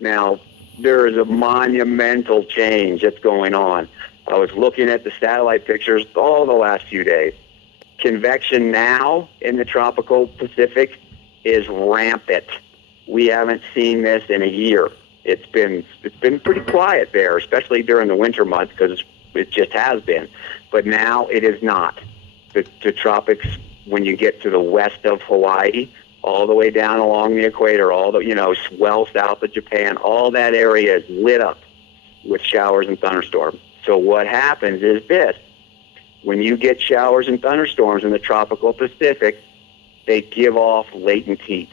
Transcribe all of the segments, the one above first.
Now, there is a monumental change that's going on. I was looking at the satellite pictures all the last few days. Convection now in the tropical Pacific is rampant. We haven't seen this in a year. It's been pretty quiet there, especially during the winter months, because it just has been. But now it is not. The tropics, when you get to the west of Hawaii, all the way down along the equator, all the, well south of Japan, all that area is lit up with showers and thunderstorms. So what happens is this: when you get showers and thunderstorms in the tropical Pacific, they give off latent heat.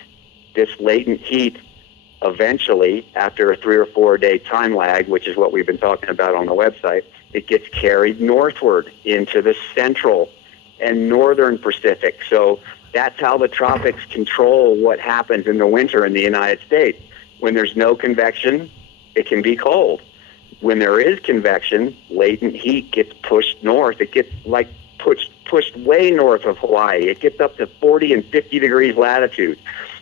This latent heat, eventually, after a 3 or 4 day time lag, which is what we've been talking about on the website, it gets carried northward into the central and northern Pacific. So that's how the tropics control what happens in the winter in the United States. When there's no convection, it can be cold. When there is convection, latent heat gets pushed north. It gets pushed way north of Hawaii. It gets up to 40 and 50 degrees latitude.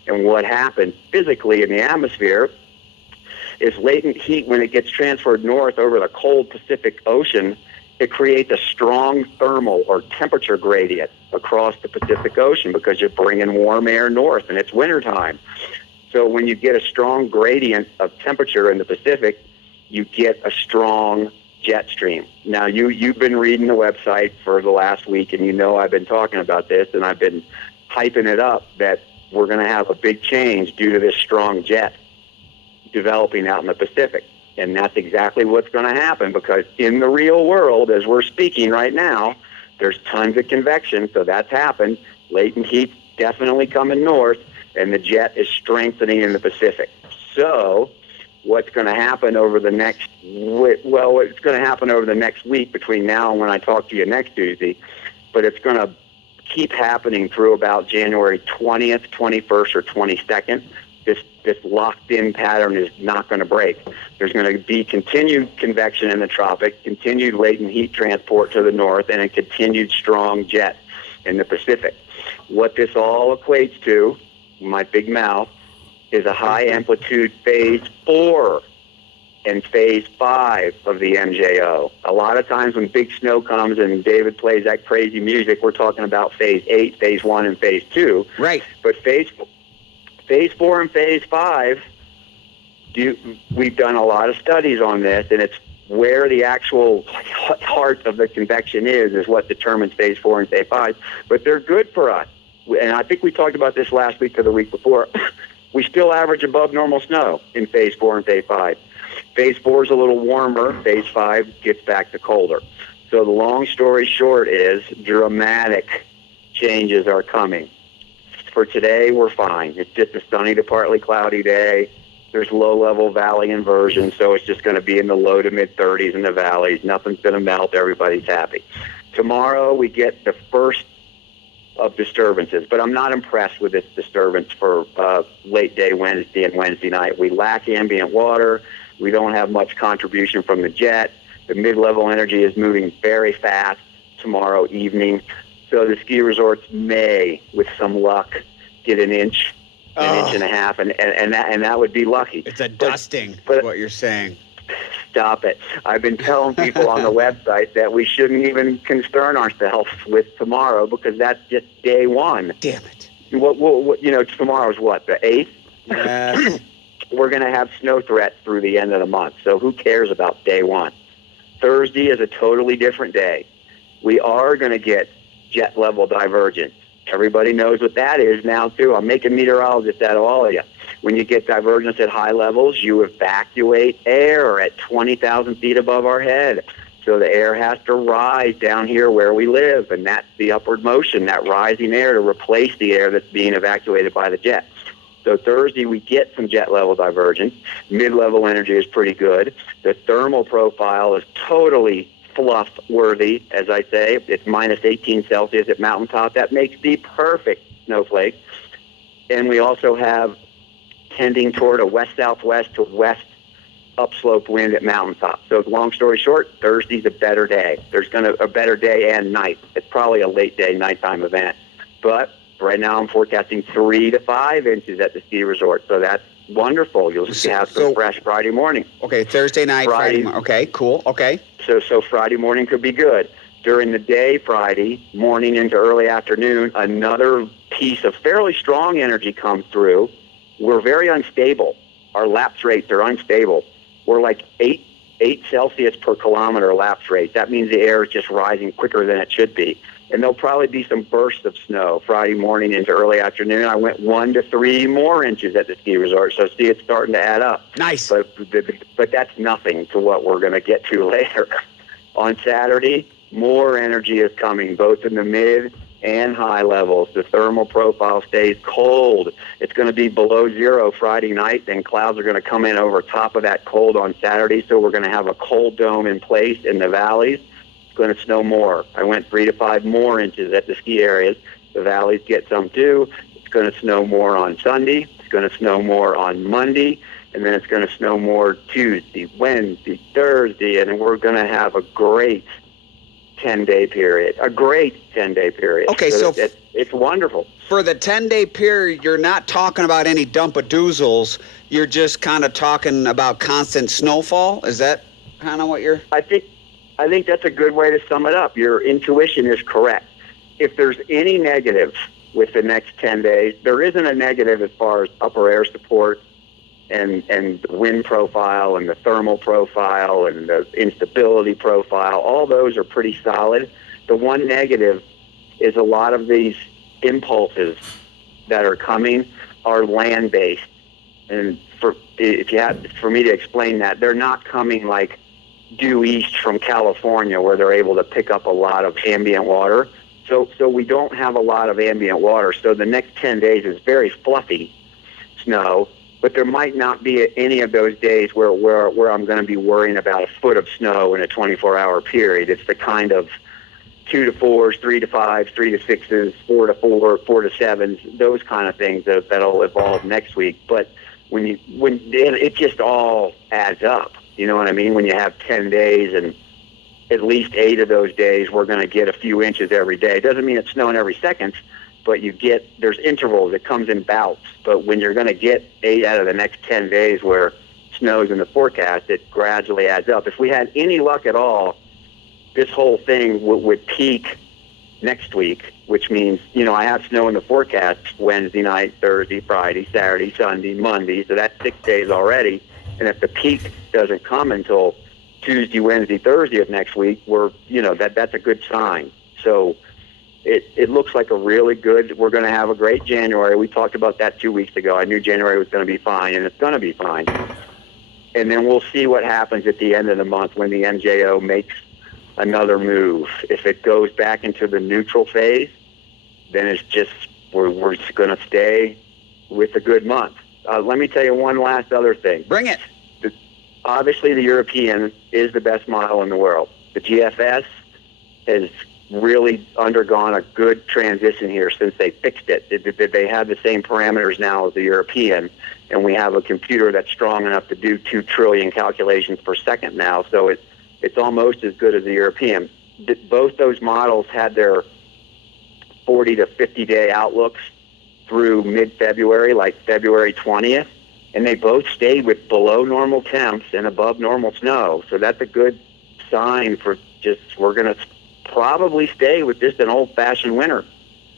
And what happens physically in the atmosphere is latent heat, when it gets transferred north over the cold Pacific Ocean, it creates a strong thermal or temperature gradient across the Pacific Ocean because you're bringing warm air north and it's wintertime. So when you get a strong gradient of temperature in the Pacific, you get a strong jet stream. Now, you've been reading the website for the last week, and I've been talking about this, and I've been hyping it up that we're going to have a big change due to this strong jet developing out in the Pacific. And that's exactly what's going to happen, because in the real world, as we're speaking right now, there's tons of convection, so that's happened. Latent heat definitely coming north, and the jet is strengthening in the Pacific. So what's going to happen over the next, it's going to happen over the next week between now and when I talk to you next Tuesday, but it's going to keep happening through about January 20th, 21st, or 22nd. This locked-in pattern is not going to break. There's going to be continued convection in the tropic, continued latent heat transport to the north, and a continued strong jet in the Pacific. What this all equates to, my big mouth, is a high-amplitude phase 4 and phase 5 of the MJO. A lot of times when big snow comes and David plays that crazy music, we're talking about phase 8, phase 1, and phase 2. Right. But phase 4 and phase 5, we've done a lot of studies on this, and it's where the actual heart of the convection is what determines phase 4 and phase 5. But they're good for us. And I think we talked about this last week or the week before. We still average above normal snow in phase 4 and phase 5. Phase 4 is a little warmer. Phase 5 gets back to colder. So the long story short is dramatic changes are coming. For today, we're fine. It's just a sunny to partly cloudy day. There's low-level valley inversion, so it's just going to be in the low to mid-30s in the valleys. Nothing's going to melt. Everybody's happy. Tomorrow, we get the first of disturbances, but I'm not impressed with this disturbance for late day Wednesday and Wednesday night. We lack ambient water. We don't have much contribution from the jet. The mid-level energy is moving very fast tomorrow evening. So the ski resorts may, with some luck, get an inch and a half, and that would be lucky. It's a dusting, but what you're saying. Stop it. I've been telling people on the website that we shouldn't even concern ourselves with tomorrow because that's just day one. Damn it. Tomorrow's what, the 8th? Yeah. We're going to have snow threats through the end of the month, so who cares about day one? Thursday is a totally different day. We are going to get jet level divergence. Everybody knows what that is now, too. I'm making meteorologists out of all of you. When you get divergence at high levels, you evacuate air at 20,000 feet above our head. So the air has to rise down here where we live, and that's the upward motion, that rising air to replace the air that's being evacuated by the jet. So Thursday, we get some jet level divergence. Mid-level energy is pretty good. The thermal profile is totally fluff-worthy, as I say. It's minus 18 Celsius at mountaintop. That makes the perfect snowflake. And we also have tending toward a west-southwest to west upslope wind at mountaintop. So long story short, Thursday's a better day. There's a better day and night. It's probably a late day, nighttime event. But right now I'm forecasting 3 to 5 inches at the ski resort. So that's wonderful. You'll have some fresh Friday morning. Okay, Thursday night, Friday morning. Okay, cool. Okay. So Friday morning could be good. During the day, Friday morning into early afternoon, another piece of fairly strong energy comes through. We're very unstable. Our lapse rates are unstable. We're like 8 Celsius per kilometer lapse rate. That means the air is just rising quicker than it should be. And there'll probably be some bursts of snow Friday morning into early afternoon. I went 1 to 3 more inches at the ski resort, so see, it's starting to add up. Nice. But that's nothing to what we're going to get to later. On Saturday, more energy is coming, both in the mid and high levels. The thermal profile stays cold. It's going to be below zero Friday night, then clouds are going to come in over top of that cold on Saturday, so we're going to have a cold dome in place in the valleys. It's going to snow more. I went 3 to 5 more inches at the ski areas. The valleys get some too. It's going to snow more on Sunday. It's going to snow more on Monday. And then it's going to snow more Tuesday, Wednesday, Thursday. And then we're going to have a great 10-day period. A great 10-day period. Okay, so it's wonderful. For the 10-day period, you're not talking about any dump-a-doozles. You're just kind of talking about constant snowfall? Is that kind of what you're... I think that's a good way to sum it up. Your intuition is correct. If there's any negative with the next 10 days, there isn't a negative as far as upper air support and the wind profile and the thermal profile and the instability profile. All those are pretty solid. The one negative is a lot of these impulses that are coming are land-based. And for me to explain that, they're not coming like due east from California where they're able to pick up a lot of ambient water. So we don't have a lot of ambient water. So the next 10 days is very fluffy snow, but there might not be any of those days where I'm going to be worrying about a foot of snow in a 24-hour period. It's the kind of 2 to 4s, 3 to 5s, 3 to 6s, 4 to 4, 4 to 7s, those kind of things that'll evolve next week. But when it just all adds up. You know what I mean? When you have 10 days and at least 8 of those days, we're going to get a few inches every day. It doesn't mean it's snowing every second, but there's intervals. It comes in bouts. But when you're going to get 8 out of the next 10 days where snow's in the forecast, it gradually adds up. If we had any luck at all, this whole thing would peak next week, which means, I have snow in the forecast Wednesday night, Thursday, Friday, Saturday, Sunday, Monday. So that's 6 days already. And if the peak doesn't come until Tuesday, Wednesday, Thursday of next week, that's a good sign. So it looks like we're going to have a great January. We talked about that 2 weeks ago. I knew January was going to be fine, and it's going to be fine. And then we'll see what happens at the end of the month when the MJO makes another move. If it goes back into the neutral phase, then it's just we're just going to stay with a good month. Let me tell you one last other thing. Bring it. Obviously, the European is the best model in the world. The GFS has really undergone a good transition here since they fixed it. They have the same parameters now as the European, and we have a computer that's strong enough to do 2 trillion calculations per second now, so it's almost as good as the European. Both those models had their 40 to 50-day outlooks through mid-February, like February 20th, and they both stayed with below normal temps and above normal snow. So that's a good sign for we're going to probably stay with just an old-fashioned winter.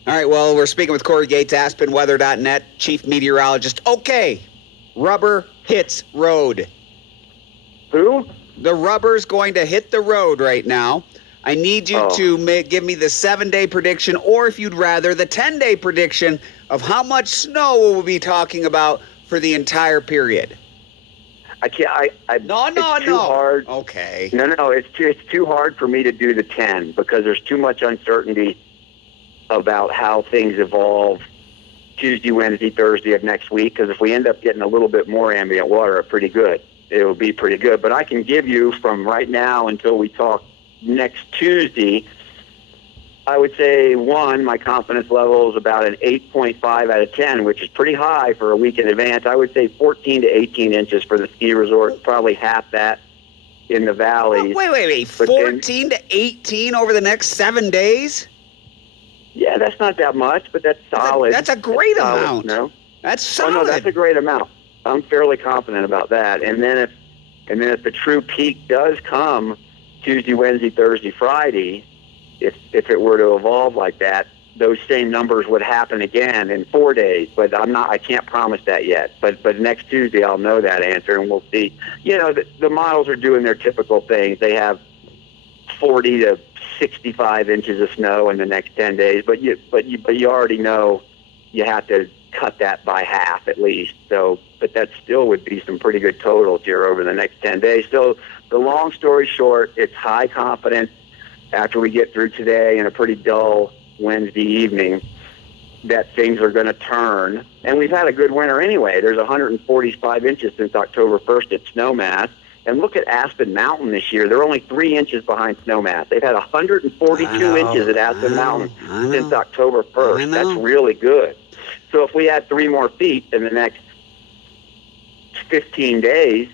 All right, well, we're speaking with Corey Gates, AspenWeather.net, chief meteorologist. Okay, rubber hits road. Who? The rubber's going to hit the road right now. I need you to give me the 7-day prediction, or if you'd rather, the 10-day prediction of how much snow we'll be talking about for the entire period. I can't. No. It's too hard. Okay. No. It's too hard for me to do the 10 because there's too much uncertainty about how things evolve Tuesday, Wednesday, Thursday of next week. Because if we end up getting a little bit more ambient water, it will be pretty good. But I can give you from right now until we talk next Tuesday. I would say, my confidence level is about an 8.5 out of 10, which is pretty high for a week in advance. I would say 14 to 18 inches for the ski resort, probably half that in the valleys. Wait. 14 to 18 over the next 7 days? Yeah, that's not that much, but that's solid. That's a great amount. No? That's solid. Oh, no, that's a great amount. I'm fairly confident about that. And then if the true peak does come Tuesday, Wednesday, Thursday, Friday, if it were to evolve like that, those same numbers would happen again in 4 days. But I can't promise that yet. But next Tuesday I'll know that answer, and we'll see. You know, the models are doing their typical things. They have 40 to 65 inches of snow in the next 10 days, but you already know you have to cut that by half at least. So, but that still would be some pretty good totals here over the next 10 days. So the long story short, it's high confidence after we get through today and a pretty dull Wednesday evening that things are going to turn. And we've had a good winter anyway. There's 145 inches since October 1st at Snowmass. And look at Aspen Mountain this year. They're only 3 inches behind Snowmass. They've had 142 inches at Aspen Mountain since October 1st. That's really good. So if we add 3 more feet in the next 15 days,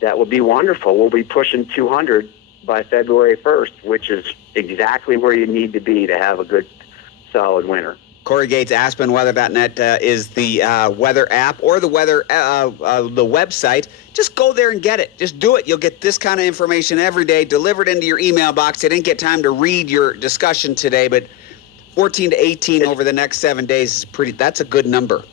that would be wonderful. We'll be pushing 200 by February 1st, which is exactly where you need to be to have a good, solid winter. Corey Gates, AspenWeather.net is the weather app or the weather the website. Just go there and get it. Just do it. You'll get this kind of information every day delivered into your email box. I didn't get time to read your discussion today, but 14 to 18 over the next 7 days is that's a good number.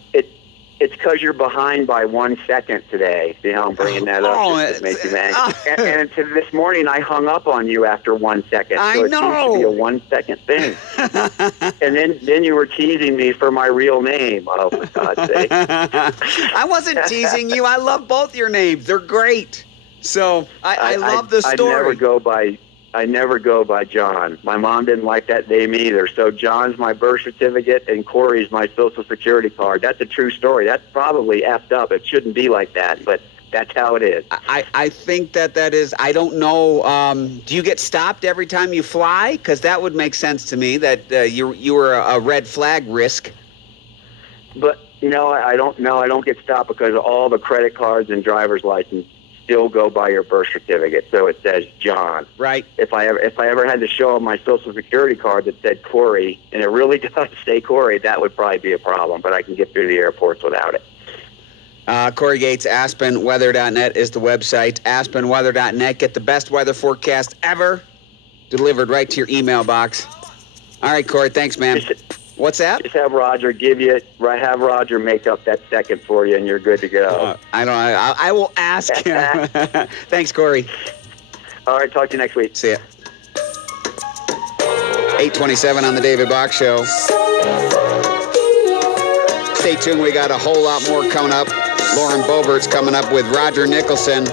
It's because you're behind by 1 second today. See how I'm bringing that up? Just to make you mad. And this morning I hung up on you after 1 second. So it seems to be a 1 second thing. And then you were teasing me for my real name. Oh, for God's sake. I wasn't teasing you. I love both your names. They're great. So I love the story. I never go by John. My mom didn't like that name either. So John's my birth certificate and Corey's my Social Security card. That's a true story. That's probably effed up. It shouldn't be like that, but that's how it is. I think that is, I don't know, do you get stopped every time you fly? Because that would make sense to me that you were a red flag risk. But, I don't know. I don't get stopped because all the credit cards and driver's license still go by your birth certificate, so it says John. Right. If I ever had to show my Social Security card that said Corey, and it really does say Corey, that would probably be a problem. But I can get through the airports without it. Corey Gates, AspenWeather.net is the website. AspenWeather.net. Get the best weather forecast ever delivered right to your email box. All right, Corey. Thanks, man. What's that? Just have Roger make up that second for you, and you're good to go. I will ask him. Thanks, Corey. All right, talk to you next week. See ya. 8:27 on the David Bach Show. Stay tuned. We got a whole lot more coming up. Lauren Bobert's coming up with Roger Nicholson.